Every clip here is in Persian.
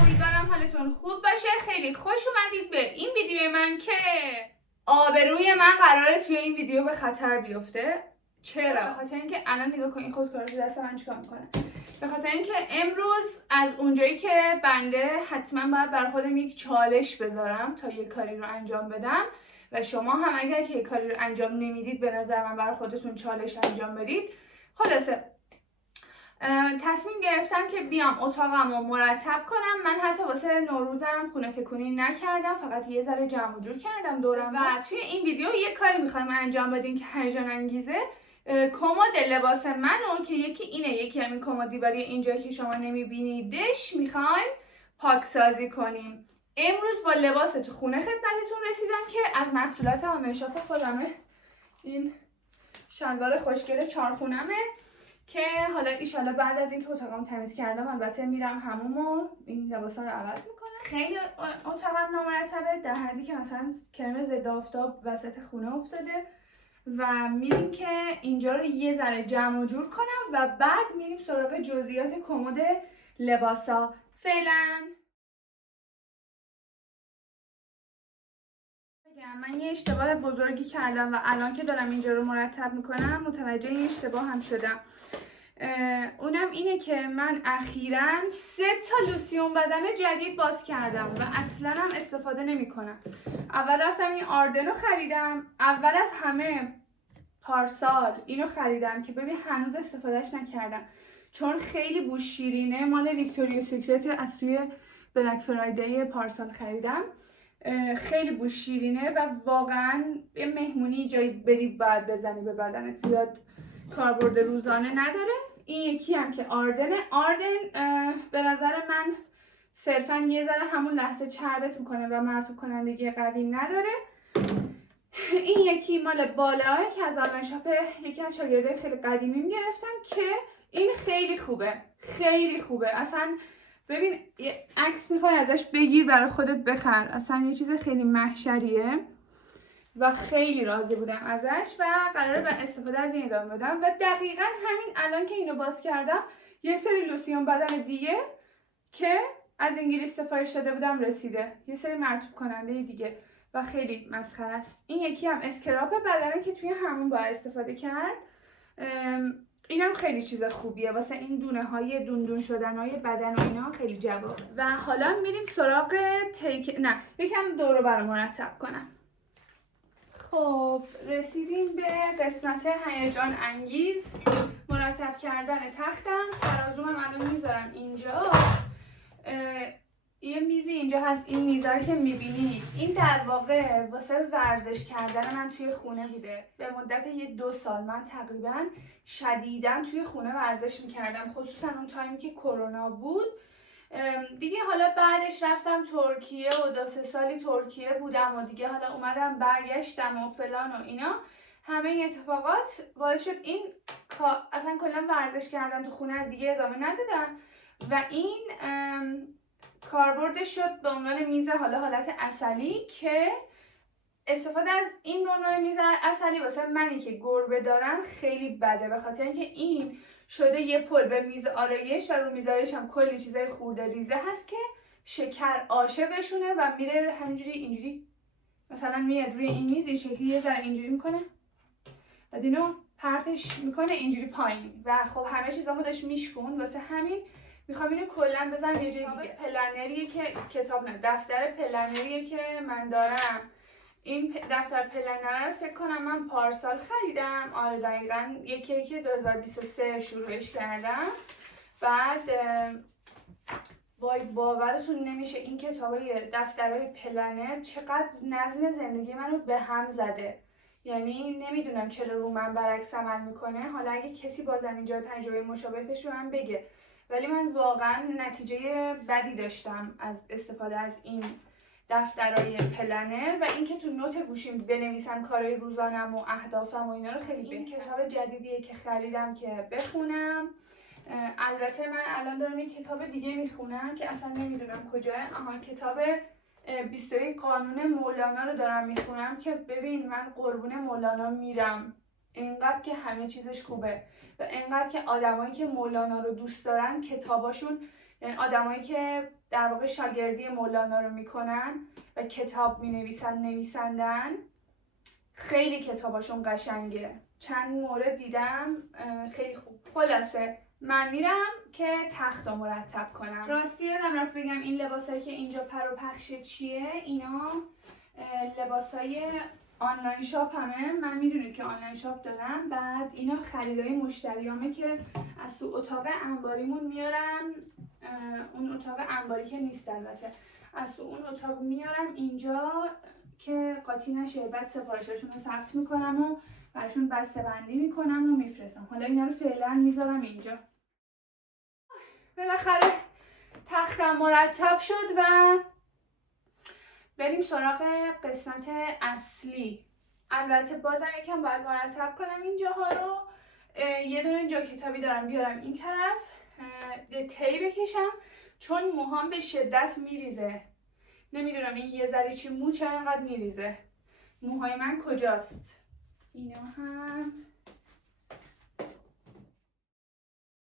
امیدوارم حالتون خوب باشه. خیلی خوش اومدید به این ویدیو من که آبروی من قراره توی این ویدیو به خطر بیفته. چرا؟ به خاطر اینکه الان نگاه کنین خودکار تو دست من چیکار میکنه. به خاطر اینکه امروز از اونجایی که بنده حتما باید بر خودم یک چالش بذارم تا یک کاری رو انجام بدم و شما هم اگر که یک کاری رو انجام نمیدید به نظر من بر خودتون چالش انجام بدید. خلاصه تصمیم گرفتم که بیام اتاقم رو مرتب کنم. من حتی واسه نوروزم خونه تکونی نکردم، فقط یه ذره جمع و جور کردم دورم و توی این ویدیو یه کاری میخوایم انجام بدیم که هیجان انگیزه. کمد لباس منو که یکی اینه، یکی همین کمد دیواری اینجا که شما نمیبینیدش میخوایم پاکسازی کنیم. امروز با لباس تو خونه خدمتتون رسیدم که از محصولات آنلاین شاپ خودمه. این شلوار خوشگل چارخونمه که حالا ایشالا بعد از اینکه اتاقم تمیز کردم البته میرم حموم و این لباسا رو عوض میکنم. خیلی اتاقم نامرتبه، در حدی که مثلا کرم ضد آفتاب وسط خونه افتاده و میریم که اینجا رو یه ذره جمع و جور کنم و بعد میریم سراغ جزئیات کمد لباسا. فعلا من یه اشتباه بزرگی کردم و الان که دارم اینجا رو مرتب میکنم متوجه این اشتباه هم شدم. اونم اینه که من اخیراً 3 تا لوسیون بدن جدید باز کردم و اصلا هم استفاده نمی کنم. اول رفتم این آردنو خریدم، اول از همه پارسال اینو خریدم که ببین هنوز استفادهش نکردم چون خیلی بوش شیرینه، مال ویکتوریا سیکرت از توی بلک فرایدی پارسال خریدم. خیلی بوش شیرینه و واقعا یه مهمونی جایی بری باید بزنی به بدنت، زیاد کاربرد روزانه نداره. این یکی هم که آردن به نظر من صرفا یه ذره همون لحظه چربت میکنه و مرطوب کنندگی قوی نداره. این یکی مال بالاه که از آنلاین شاپ یکی از شاگردای خیلی قدیمیم گرفتم که این خیلی خوبه، خیلی خوبه. اصلا ببین یه عکس میخوای ازش بگیر برای خودت بخر، اصلا یه چیز خیلی محشریه و خیلی راضی بودم ازش و قراره به استفاده از این ادامه بدم. و دقیقا همین الان که اینو باز کردم یه سری لوسیون بدن دیگه که از انگلیس سفارش داده بودم رسیده، یه سری مرطوب کننده دیگه و خیلی مسخره است. این یکی هم اسکراپ بدنه که توی همون باید استفاده کرد. اینم خیلی چیز خوبیه واسه این دونه های دون شدن های بدن و اینا، خیلی جواب. و حالا میریم سراغ یکم دور رو برای مرتب کنم. خب رسیدیم به قسمت هیجان انگیز، مرتب کردن تختم. ترازومم الان میذارم اینجا. یه میزی اینجا هست، این میزا که میبینید این در واقع واسه ورزش کردن من توی خونه بوده. به مدت 2 سال من تقریبا شدیداً توی خونه ورزش میکردم، خصوصا اون تایمی که کرونا بود دیگه. حالا بعدش رفتم ترکیه و 2-3 سالی ترکیه بودم و دیگه حالا اومدم برگشتم و فلان و اینا. همه این اتفاقات باعث شد این اصلا کلا ورزش کردن تو خونه دیگه ادامه ندادم و این کاربردش شد به عنوان میز حالا حالت عسلی که استفاده از این به عنوان میز عسلی واسه منی که گربه دارم خیلی بده، به خاطر اینکه این شده یه پل به میز آرایش و رو میز آرایش هم کلی چیزای خورده ریزه هست که شکر عاشقشونه و میره همینجوری اینجوری مثلا میاد روی این میز این شکلی یه ذره اینجوری میکنه بعد اینو پرتش میکنه اینجوری پایین و خب همه چیزامو داشت میشکون. واسه همین میخوام اینو کلا بزنم یه جای دیگه. پلنریه که کتاب نه، دفتر پلنریه که من دارم. این دفتر پلنر رو فکر کنم من پارسال خریدم. آره دقیقاً یکی که 2023 شروعش کردم. بعد وای باورتون نمیشه این کتابای دفترهای پلنر چقدر نظم زندگی منو به هم زده. یعنی نمیدونم چرا رو من برعکس عمل میکنه. حالا اگه کسی بازم اینجا تجربه مشابهش به من بگه، ولی من واقعا نتیجه بدی داشتم از استفاده از این دفترهای پلنر و اینکه تو نوت گوشیم بنویسم کارهای روزانم و اهدافم و اینا رو خیلی بهتره. این کتاب جدیدیه که خریدم که بخونم. البته من الان دارم یک کتاب دیگه میخونم که اصلا نمیدونم کجاه. کتاب 21 قانون مولانا رو دارم میخونم که ببین من قربون مولانا میرم. انقدر که همه چیزش خوبه و انقدر که آدمایی که مولانا رو دوست دارن کتاباشون، یعنی آدمایی که در واقع شاگردی مولانا رو میکنن و کتاب مینویسن، نویسندن، خیلی کتاباشون قشنگه. چند مورد دیدم خیلی خوب. خلاصه من میرم که تخت رو مرتب کنم. راستی یادم رفت بگم این لباسایی که اینجا پر و پخشه چیه. اینا لباسای آنلاین شاپ همه. من میدونید که آنلاین شاپ دارم. بعد اینا خریدای مشتریامه که از تو اتاق انباریمون میارم. اون اتاق انباری که نیست البته، از تو اون اتاق میارم اینجا که قاطی نشه. بعد سفارشاشون رو ثبت میکنم و براشون بسته بندی میکنم و میفرستم. حالا اینا رو فعلا میذارم اینجا. بالاخره تختم مرتب شد و بریم سراغ قسمت اصلی. البته بازم یکم باید مرتب کنم اینجاها رو. یه دونه جاکیتابی دارم بیارم این طرف، تی بکشم چون موهام به شدت میریزه. نمیدونم این یه ذره چی مو چرا اینقدر میریزه. موهای من کجاست؟ اینا هم.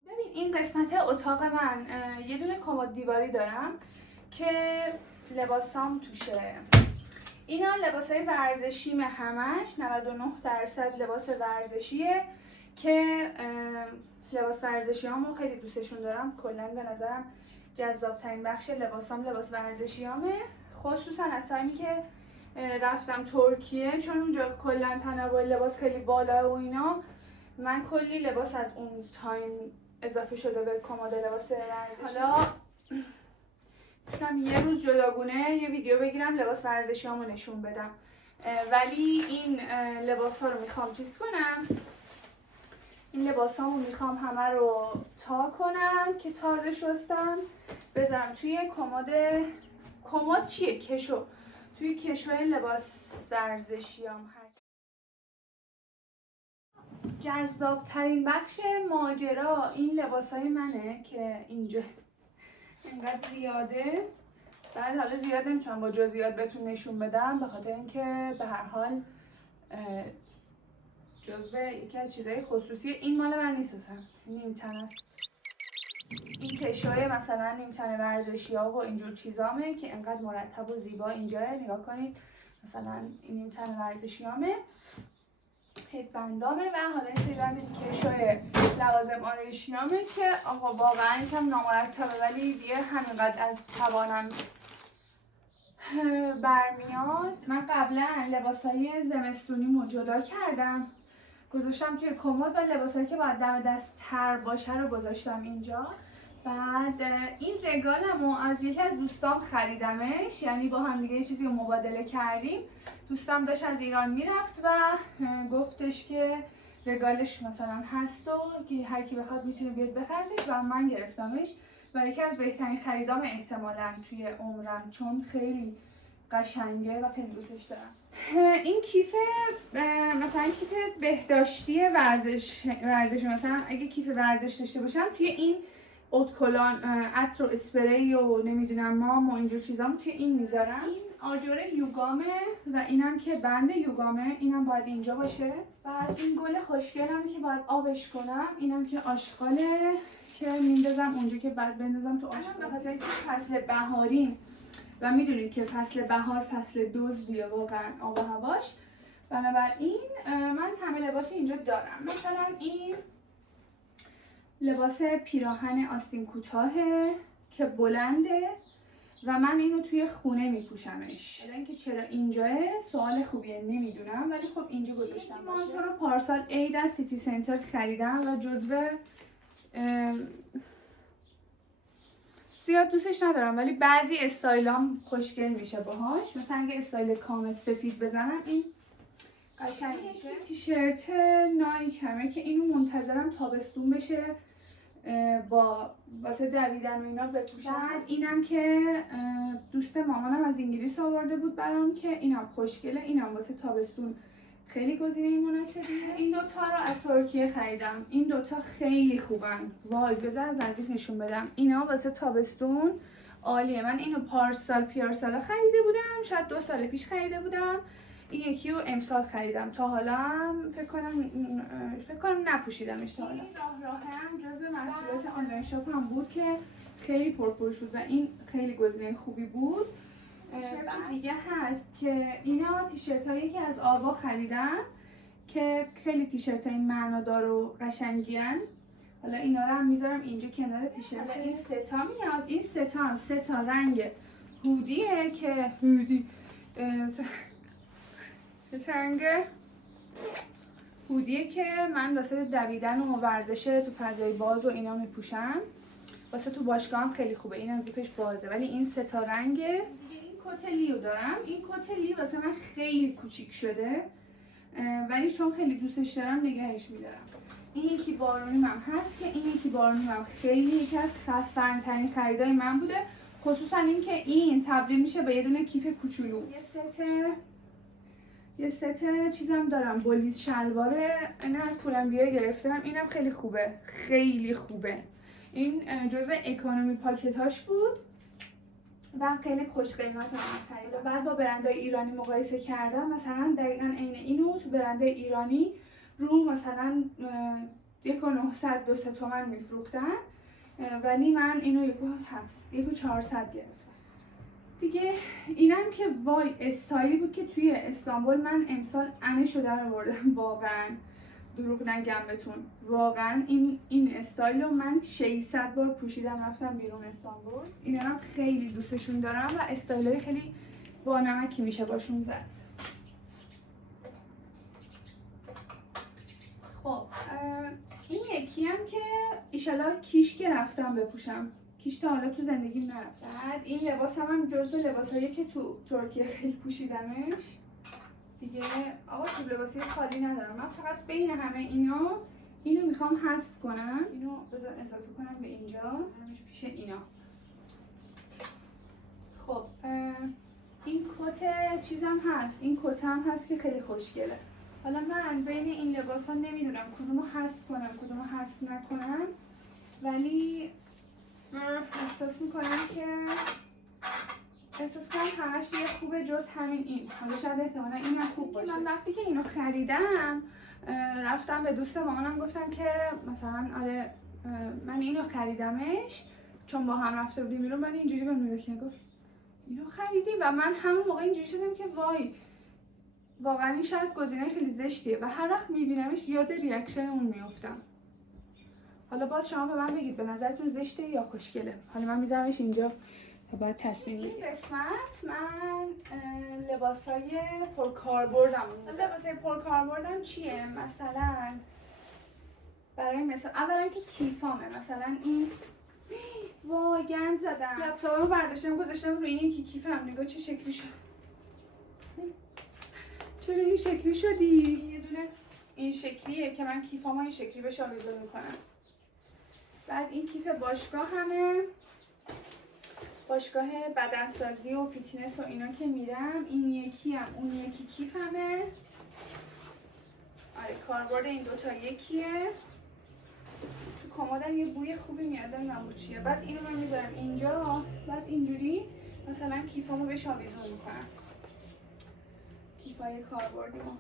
ببین این قسمت اتاق من یه دونه کمد دیواری دارم که لباسام توشه. اینا لباسای ورزشیمه همش. 99% لباس ورزشیه که لباس ورزشیامو خیلی دوستشون دارم. کلا به نظرم جذاب‌ترین بخش لباسام لباس ورزشیامه، خصوصا از تایمی که رفتم ترکیه، چون اونجا کلا تنوع لباس خیلی بالا و اینا. من کلی لباس از اون تایم اضافه شده به کمد لباس ورزشی. حالا میتونم یه روز جداگونه یه ویدیو بگیرم لباس ورزشیامو نشون بدم، ولی این لباس ها رو میخوام چیز کنم. این لباس ها رو میخوام همه رو تا کنم که تازه شستم، بذارم توی کمد چیه؟ کشو. توی کشوی لباس ورزشیام. جذاب ترین بخش ماجرا این لباس های منه که اینجا اینقدر زیاده. بعد حالا زیاد نمیتونم با جزئیات بهتون نشون بدم، به خاطر اینکه به هر حال جزو یکی از چیزای خصوصی. این مال من نیست اصلا، نیمتن است. این کشوی مثلا نیمتن ورزشی ها و اینجور چیزامه که انقدر مرتب و زیبا اینجا. نگاه کنید مثلا این نیمتن ورزشیامه، هدبندامه و حالا این سری کشوی لوازم آرایشیامه که آقا واقعا یکم نامرتبه ولی دیگه همینقدر از توانم برمیاد. من قبلا لباسای زمستونیمو جدا کردم گذاشتم توی کمد و لباسایی که باید دم دست تر باشه رو گذاشتم اینجا. بعد این رگالمو از یکی از دوستام خریدمش، یعنی با هم دیگه یه چیزی رو مبادله کردیم. دوستم داشت از ایران میرفت و گفتش که رگالش مثلا هست و که هر کی بخواد میتونه بیاد بخردش و من گرفتمش و یکی از بهترین خریدام احتمالاً توی عمرم، چون خیلی قشنگه و خیلی دوستش دارم. این کیف مثلا کیف بهداشتی ورزش مثلا اگه کیف ورزش داشته باشم توی این اتکلان عطر و اسپری و نمیدونم مام و اینجور چیزام توی این میذارم. این آجر یوگامه و اینم که بند یوگامه، اینم باید اینجا باشه. بعد این گل خوشگلم که باید آبش کنم، اینم که آشغاله که میندازم اونجا که بعد بندازم تو آشغال. به خاطر اینکه فصل بهاریم و میدونید که فصل بهار فصل دزدیه واقعا آب و هواش، بنابراین من همه لباسی اینجا دارم. مثلا این لباس پیراهن آستین کوتاهه که بلنده و من اینو توی خونه میپوشمش. حالا اینکه چرا اینجاه سوال خوبیه نمیدونم، ولی خب اینجا گذاشتم. مانتو رو پارسال عید از سیتی سنتر خریدم و جزو زیاد دوستش ندارم ولی بعضی استایلام خوشگل میشه باهاش. مثلا اگه استایل کامل سفید بزنم این قشنگ میشه. تیشرت نایک همه که اینو منتظرم تابستون بشه با واسه دویدن و اینا بپوشم. بعد اینم که دوست مامانم از انگلیس آورده بود برام که اینم خوشگله، اینم واسه تابستون خیلی گزینه مناسبیه. این دوتا رو از ترکیه خریدم. این دوتا خیلی خوبن. وای بذار از نزدیک نشون بدم. اینا واسه تابستون عالیه. من اینو پیارسال خریده بودم، شاید 2 سال پیش خریده بودم این یکی رو امسال خریدم، تا حالا هم فکر کنم نپوشیدمش تا حالا. راه هم جزو محصولات آنلاین شاپ هم بود که خیلی پرفروش بود و این خیلی گزینه خوبی بود. شرط دیگه هست که اینا تیشرت هایی که از آوا خریدم که خیلی تیشرت های معنادار و قشنگی هن. حالا اینا رو هم میذارم اینجا کنار تیشرت. این ستا میاد، این ستا هم ستا رنگ هودیه که هودی رنگ هودیه که من واسه دویدن و ورزش تو فضای باز و اینا میپوشم. واسه تو باشگاه هم خیلی خوبه، این از زیپش بازه. ولی این ستا رنگه. این کت لیو دارم. این کت لیو واسه من خیلی کوچیک شده، ولی چون خیلی دوستش دارم نگهش میدارم. این یکی بارونی هم هست که این یکی بارونی هم خیلی یکی از خفن ترین خریدای من بوده، خصوصا این که این تبدیل میشه به یه دونه کیف کوچولو. یه ست چیزم دارم، بولیز شلواره، اینو از پولنبیر گرفتم. اینم خیلی خوبه، خیلی خوبه. این جزو اکونومی پاکتاش بود و خیلی خوش قیمت هم خریدم. بعد با برندهای ایرانی مقایسه کردم، مثلا دقیقاً عین اینو تو برندهای ایرانی رو مثلا 1,900 200 تومن میفروختن، ولی من اینو 1,400 گرفتم دیگه. اینم که وای استایلی بود که توی استانبول من امسال انشو در آوردم، واقعا دروغ نگم بهتون. واقعا این استایل رو من 600 بار پوشیدم رفتم بیرون استانبول. اینا هم خیلی دوستشون دارم و استایلای خیلی بانمکی میشه باشون زد. خب این یکی هم که ایشالا کیش که رفتم بپوشم، کیش تا حالا تو زندگیم نرفتم. این لباس هم جزو لباسایی که تو ترکیه خیلی پوشیدمش دیگه. آقا تو لباسی خالی ندارم، من فقط بین همه اینو میخوام حذف کنم. اینو بذار اضافه کنم به اینجا، همش پیش اینا. خب این کت چیزم هست، این کت هم هست که خیلی خوشگله. حالا من بین این لباسا نمیدونم کدومو حذف کنم کدومو حذف نکنم، ولی احساس میکنم همش یه خوبه جز همین این. حالا شاید احتمالا این هم خوب باشه. من وقتی که اینو خریدم رفتم به دوست مامانم گفتم که مثلا آره من اینو خریدمش، چون با هم رفته بودیم بیرون. من اینجوری بهم نگاه کرد گفت اینو خریدی؟ و من همون موقع اینجوری شدم که وای واقعا این شاید گزینه خیلی زشتیه و هر وقت میبینمش یاد ریاکشن اون میافتم. حالا باز شما به من بگید به نظرتون زشته یا خوشگله. حالا من میذارمش اینجا تا بعد تصمیم بگیرید. این قسمت من لباسای پرکاربردم میذارم. لباسای پرکاربردم چیه؟ مثلا برای مثال اولا که کیفامه. مثلا این وای گند زدم. لپتاپمو برداشتم گذاشتم روی این یکی کیفم. نگاه چه شکلی شد. چرا این شکلی شدی؟ یه دونه این شکلیه که من کیفامو این شکلی بهش آویزون میکنم. بعد این کیف باشگاه همه، باشگاه بدنسازی و فیتنس و اینا که میرم. این یکی هم اون یکی کیف همه. آره کاربرد این دوتا یکیه. تو کمدم یه بوی خوبی میاد نمیدونم چیه. بعد اینو من میذارم اینجا، بعد اینجوری مثلا کیفامو بهش آویزون میکنم. کیفای کاربردی ما.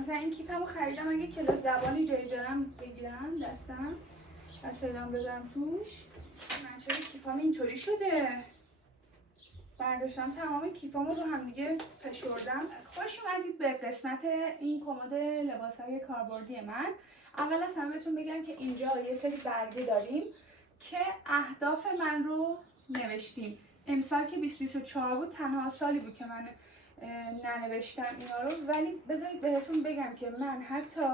مثلا این کیفمو خریدم اگه کلاس زبانی جایی برم بگیرم دستم وسایلم بذارم توش. من چرا کیفام اینطوری شده؟ برداشتم تمام کیفامو رو هم دیگه فشردم. خوش اومدید به قسمت این کمد لباسای کاربردی من. اول از همه بهتون بگم که اینجا یه سری برگه داریم که اهداف من رو نوشتیم. امسال که 2024 بود تنها سالی بود که من ننوشتم اینا رو، ولی بذارید بهتون بگم که من حتی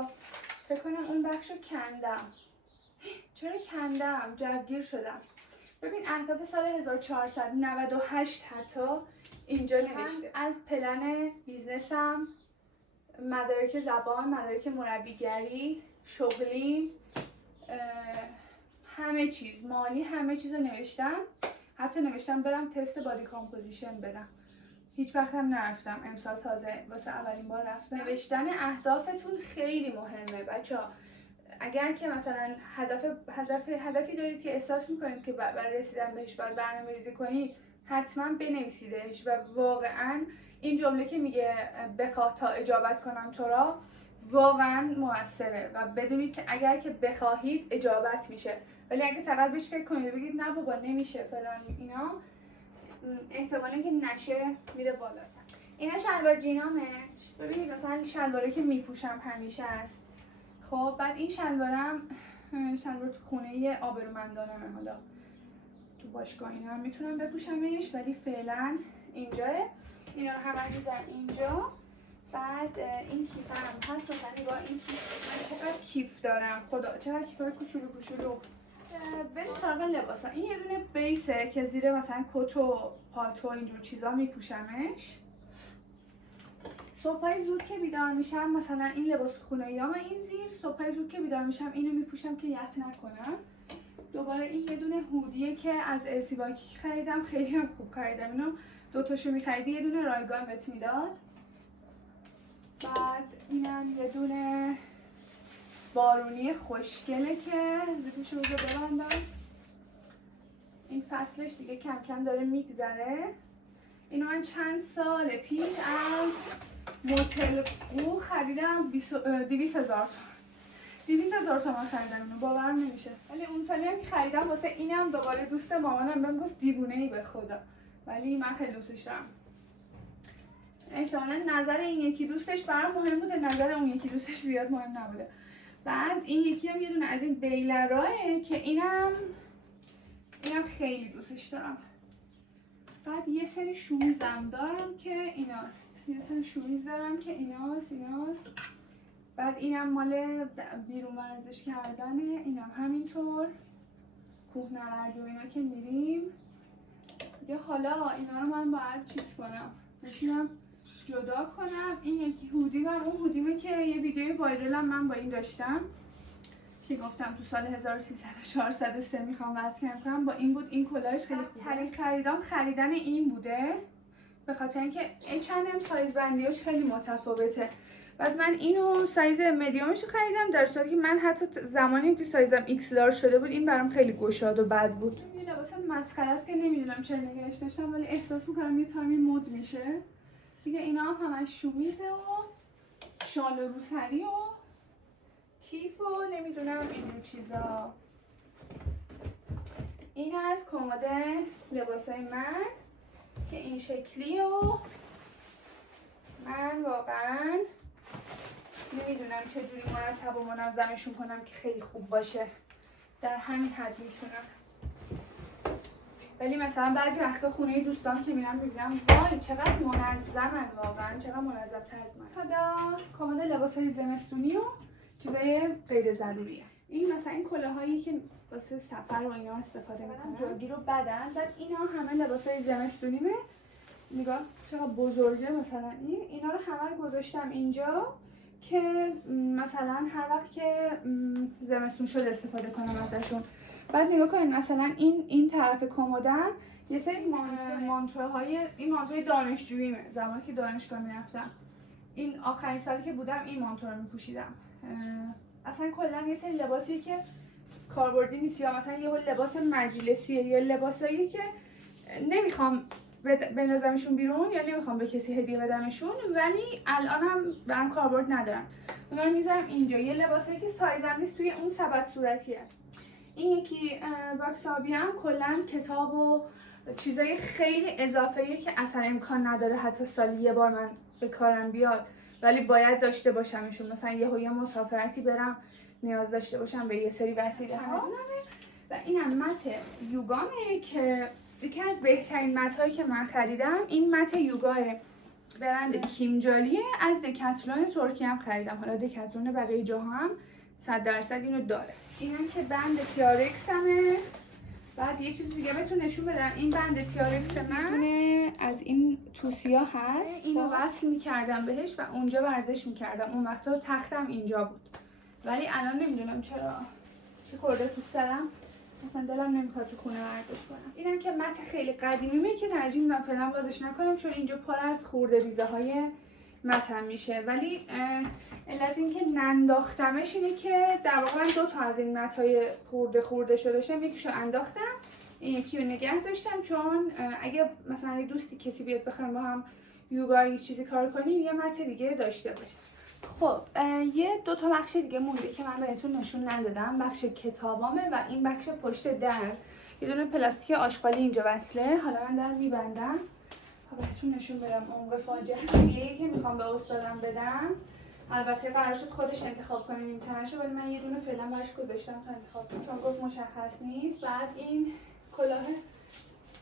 فکر کنم اون بخشو کندم. چرا کندم؟ جوگیر شدم. ببین اهداف سال 1498 حتی اینجا نوشته. از پلن بیزنسم، مدارک زبان، مدارک مربیگری، شغلی، همه چیز مالی، همه چیز رو نوشتم. حتی نوشتم برم تست بادی کامپوزیشن بدم. هیچ وقت هم نرفتم، امسال تازه واسه اولین بار رفتم. نوشتن اهدافتون خیلی مهمه بچه‌ها. اگر که مثلا هدفی دارید که احساس میکنید که برای رسیدن بهش باید برنامه‌ریزی کنید، حتما بنویسیدش و واقعا این جمله که میگه بخواه تا اجابت کنم تو را واقعا موثره و بدونید که اگر که بخواهید اجابت میشه، ولی اگه فقط بهش فکر کنید و بگید نه بابا نمیشه فلان اینا، احتمال اینکه نشه میره بالاتر. اینا شلوار جینامه. ببینید مثلا شلواره که میپوشم همیشه است. خب بعد این شلوارم شلوار تو خونه آبرومندانمه، حالا تو باشگاه اینا هم میتونم بپوشمش ولی فعلا اینجاه. اینا رو همه میذارم اینجا. بعد این کیفم هست، مثلا نگاه این کیف، من چقدر کیف دارم خدا، چقدر کیفای کوچولو کوچولو. بریم سراغ لباسا. این یه دونه بیسه که زیر مثلا کت و پالتو اینجور چیزا میپوشمش. صبحای زود که بیدار میشم مثلا این لباس خونه‌ای ها این زیر، صبحای زود که بیدار میشم اینو میپوشم که یخ نکنم. دوباره این یه دونه هودیه که از ارسی باکی خریدم، خیلی هم خوب خریدم. اینو دو تاشو میخریدی یه دونه رایگان بهت میداد. بعد اینم یه دونه بارونی خوشگله که زیپشو رو ببندم. این فصلش دیگه کم کم داره میگذره. اینو من چند سال پیش از موتل قو خریدم 200,000 تومان خریدم اینو، باورم نمیشه. ولی اون سالی هم که خریدم واسه اینم دوباره دوست مامانم بهم گفت دیوونه‌ای به خدا، ولی من خیلی دوستش دارم. احتمالاً نظر این یکی دوستش برام مهم بوده، نظر اون یکی دوستش زیاد مهم نبوده. بعد این یکی هم یه دونه از این بیلراه که اینم خیلی دوستش دارم. بعد یه سری شومیزم دارم که ایناست، یه سری شومیز دارم که ایناست. بعد اینم مال بیرون ورزش کردنه، اینم همینطور کوهنوردی و اینا که میریم دیگه. حالا اینا رو من باید چیز کنم، بشینم جدا کنم. این یکی هودیمم، اون هودیمه که یه ویدیوی وایرالم من با این داشتم که گفتم تو سال 1300 میخوام وزن کم کنم، با این بود. این کلاهش خیلی خوبه. ترین خریدن این بوده، به خاطر اینکه H&M سایز بندیاش خیلی متفاوته. بعد من اینو سایز مدیومش رو خریدم، در صورتی که من حتی زمانی که سایزم ایکس لارج شده بود این برام خیلی گشاد و بد بود. این لباس مسخره است که نمیدونم چرا نگهش داشتم، ولی احساس میکنم یه تایمی مد میشه دیگه. اینا هم همش شومیزه و شال و روسری و کیف و نمیدونم این چیزا. این از کمد لباسای من که این شکلی و من واقعا نمیدونم چجوری مرتب و منظمشون کنم که خیلی خوب باشه، در همین حد میتونم. ولی مثلا بعضی وقتا خونه دوستان که میرم میبینم وای چقدر منظمن، واقعا چقدر منظم‌تر از من. حالا کمد لباسای زمستونی و چیزای غیر ضروریه. این مثلا این کلاهایی که واسه سفر و اینا استفاده میکنم، جاگیر و بدن. بعد اینا همه لباسای زمستونیمه. نگاه چقدر بزرگه. مثلا اینا رو همه رو گذاشتم اینجا که مثلا هر وقت که زمستون شد استفاده کنم ازشون. بعد نگاه کنید مثلا این طرف کمدم یه سری مانتوهای، این مانتوی دانشجوییمه. زمانی که دانشگاه میرفتم، این آخرین سالی که بودم این مانتو رو میپوشیدم. اصلا کلا یه سری لباسی که کاربردی نیست، یا مثلا یه لباس مجلسیه، یا لباسایی که نمیخوام بندازمشون بیرون یا نمیخوام به کسی هدیه بدمشون ولی الانم برام کاربرد ندارن، اونا رو میذارم اینجا. یه لباسایی که سایزم نیست توی اون سبد صورتی است. این یکی باکس آبی هم کلا کتاب و چیزای خیلی اضافه‌ایه که اصلا امکان نداره حتی سالی یه بار من به کارم بیاد، ولی باید داشته باشمشون. مثلا یه مسافرتی برم نیاز داشته باشم به یه سری وسیله ها. و اینم مت یوگامه که یکی از بهترین مت‌هایی که من خریدم. این مت یوگا برند کیمجالیه، از دکتلون ترکیه هم خریدم. حالا دکتلون بقیه جاها هم 100% اینو داره. اینم که بند تیارکس همه. بعد یه چیز دیگه بهتون نشون بدم، این بند تیارکس من از این توسیا هست. اینو وصل می‌کردم بهش و اونجا ورزش می‌کردم. اون وقتا تختم اینجا بود، ولی الان نمیدونم چرا چی خورده تو سرم، مثلا دلم نمیخواد تو خونه ورزش کنم. اینم که مت خیلی قدیمیه که ترجیح میدم فعلا بازش نکنم، چون اینجا پر از خورده ریزه های متن میشه. ولی علت اینکه ننداختمش اینه که در واقع من 2 تا از این متای خورده شده داشتم، یکیشو انداختم، این یکی رو نگه داشتم، چون اگه مثلا دوستی کسی بیاد بخوام با هم یوگا یک چیزی کار کنیم یه مت دیگه داشته باشیم. خب یه 2 تا بخش دیگه مونده که من بهتون نشون ندادم. بخش کتابامه و این بخش پشت در. یه دونه پلاستیک آشغالی اینجا وصله. حالا من در میبندم تا بهتون نشون بدم عمق فاجعه دیگه‌ای که میخوام به استادم بدم. البته قرار شد خودش انتخاب کنه نیمتنه‌شو، ولی من یه دونه فعلا براش گذاشتم تا انتخاب کنه چون گفت مشخص نیست. بعد این کلاه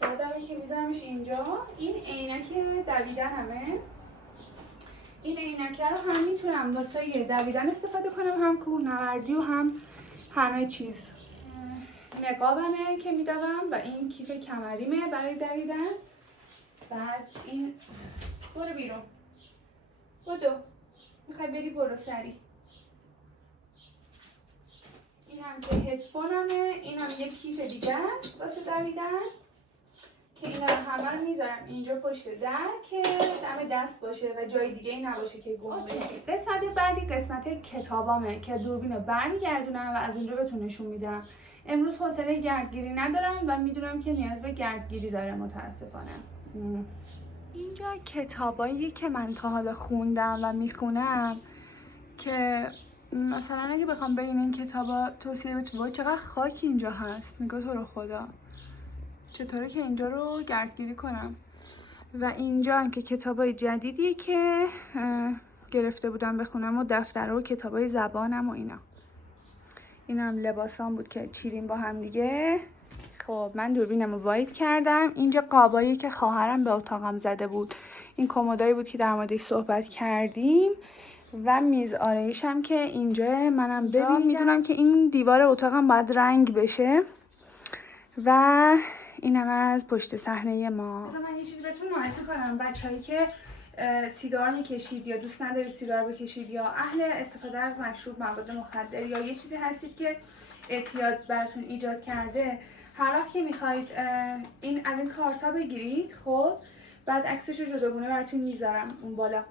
بعدم که میذارمش اینجا. این عینک دویدنمه. این عینک رو هم میتونم واسه دویدن استفاده کنم، هم کوهنوردی و هم همه چیز. نقابمه که میدوم و این کیف کمریمه برای دویدن. بعد این برو بیرون، بدو، میخوای بری برو سری. این هم که هدفونمه. این هم یک کیف دیگه است واسه دویدن که اینا رو همه رو میذارم اینجا پشت در که دم دست باشه و جای دیگه ای نباشه که گم بشه. قسمت بعدی قسمت کتابامه که دوربین رو برمیگردونم و از اونجا بهتون نشون میدم. امروز حوصله گردگیری ندارم و میدونم که نیاز به گردگیری داره متاسفانه. اینجا کتابایی که من تا حالا خوندم و میخونم که مثلا اگه بخوام بین این کتابا توصیه بدم، وای چقدر خاکی اینجا هست، نگاه تو رو خدا چطوره که اینجا رو گردگیری کنم. و اینجا هم که کتابای جدیدی که گرفته بودم بخونم و دفتر و کتابای زبانم و اینا. این هم لباسام بود که چیدیم با هم دیگه. خب من دوربینم رو واید کردم. اینجا قابایی که خواهرم به اتاقم زده بود. این کمدایی بود که در موردش صحبت کردیم و میز آرایش هم که اینجا منم ببین میدونم که این دیوار اتاقم باید رنگ بشه. و اینم از پشت صحنه ما. مثلا من یه چیزی بهتون معرفی کنم. بچه‌هایی که سیگار میکشید یا دوست ندارید سیگار بکشید یا اهل استفاده از مشروب، مواد مخدر یا یه چیزی هستید که اعتیاد براتون ایجاد کرده، هر وقت که میخواید این از این کارتا بگیرید، خب بعد عکسش رو جداگونه براتون میذارم اون بالا.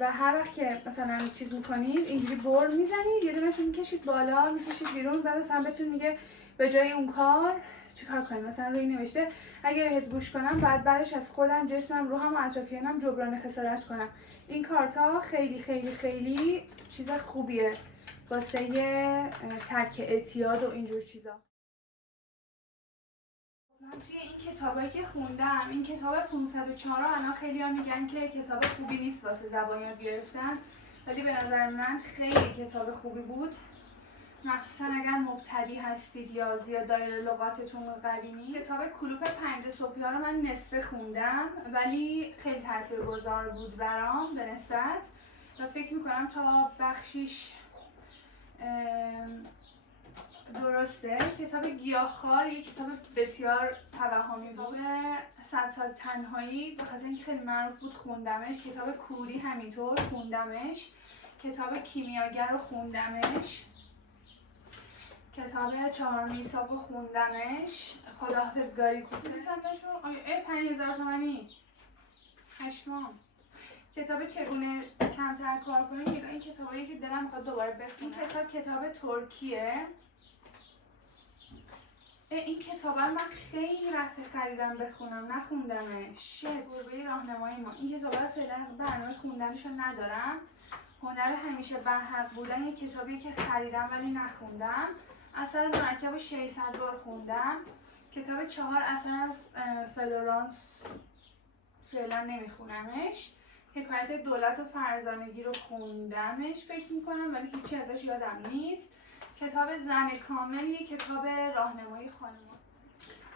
و هر وقت که مثلا چیز میکنید اینجوری بر میزنید، یه دونه‌شو میکشید بالا میکشید بیرون، بعد مثلا بهتون میگه به جای اون کار چیکار کنیم. مثلا روی نوشته اگه بهت گوش کنم بعدش از خودم، جسمم، روحم و اطرافیانم جبران خسارت کنم. این کارتا خیلی خیلی خیلی چیز خوبیه واسه ترک اعتیاد و اینجور چیزا. من توی این کتابایی که خوندم، این کتاب 504 الان خیلی‌ها میگن که کتاب خوبی نیست واسه زبان یاد گرفتن، ولی به نظر من خیلی کتاب خوبی بود، مخصوصا اگر مبتدی هستید یا زیاد دایره لغاتتون قوی نیست. کتاب کلوپ 5 صبحی‌ها رو من نصفه خوندم ولی خیلی تاثیرگذار بود برام به نسبت و فکر میکنم تا بخشیش درسته. کتاب گیاهخوار یک کتاب بسیار توهمی بود. 100 سال تنهایی به خاطر اینکه خیلی معروف بود خوندمش. کتاب کوری همینطور خوندمش. کتاب کیمیاگر رو خوندمش. کتاب 4 میثاق رو خوندمش. خداحافظگاری کوپه سندشو 5000 تومانی هشمام. کتاب چگونه کمتر کار کنیم. این کتابایی که دلم میخواد دوباره بخونم. این کتاب ترکیه. این کتاب رو من خیلی وقت خریدم بخونم نخوندمش. گربه راهنمای ما. این کتاب رو فعلا برنامه خوندنشو ندارم. هنر همیشه برحق بودن یک کتابی که خریدم ولی نخوندم. اثر مرکب 600 بار خوندم. کتاب 4 اثر از فلورانس فعلا نمیخونمش. حکایت دولت و فرزانگی رو خوندمش فکر میکنم ولی هیچی ازش یادم نیست. کتاب زن کامل یک کتاب راهنمای خانمان.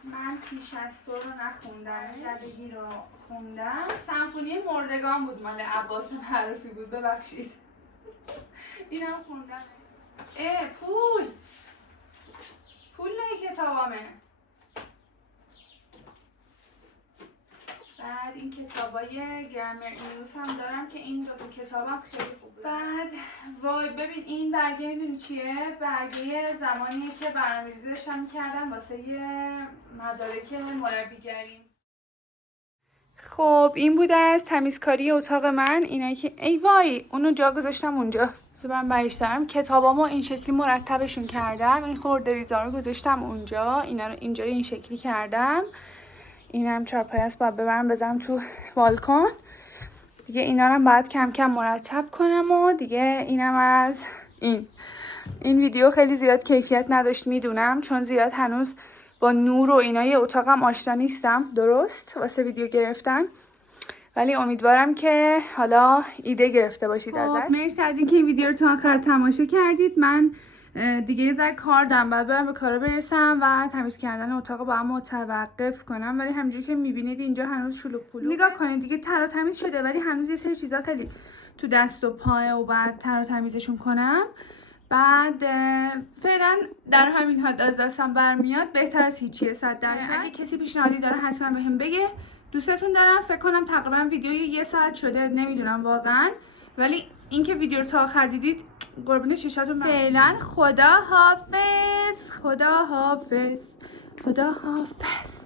من پیش از تو رو نخوندم. زدگی رو خوندم. سمفونی مردگان بود مال عباس معروفی بود ببخشید. اینم خوندم. پول نه کتابامه. بعد این کتابای گرامر انگلیس هم دارم که این دو کتابم خیلی خوبه. بعد وای ببین این برگه میدونی چیه؟ برگه زمانیه که برنامه‌ریزی داشتم می‌کردم واسه مدارک مربیگری. خب این بود از تمیزکاری اتاق من. اینایی که ای وای اونو جا گذاشتم اونجا. بذار من برگشتم. کتابامو این شکلی مرتبشون کردم. این خورده ریزا رو گذاشتم اونجا. اینا رو اینجوری این شکلی کردم. اینم چارپایه است، باید ببرم بزنم تو بالکن دیگه. اینا رو باید کم کم مرتب کنم و دیگه. اینم از این ویدیو خیلی زیاد کیفیت نداشت میدونم، چون زیاد هنوز با نور و اینای اتاقم آشنا نیستم درست واسه ویدیو گرفتن، ولی امیدوارم که حالا ایده گرفته باشید ازش. مرسی از اینکه این ویدیو رو تا آخر تماشا کردید. من دیگه یه ذره کار دارم، بعد برم به کارا برسم و تمیز کردن اتاق با هم متوقف کنم، ولی همونجوری که میبینید اینجا هنوز شلوغ پلوغ. نگاه کنید دیگه تر و تمیز شده، ولی هنوز یه سری چیزا خیلی تو دست و پای و بعد تر و تمیزشون کنم. بعد فعلا در همین حد از دستم برمیاد، بهتر از هیچیه 100%. اگه کسی پیشنهادی داره حتما بهم بگه. دوستتون دارم. فکر کنم تقریبا ویدیو 1 ساعت شده، نمیدونم واقعا، ولی اینکه ویدیو رو تا آخر دیدید قربون شیشاتون. فعلا خدا حافظ. خدا حافظ. خدا حافظ.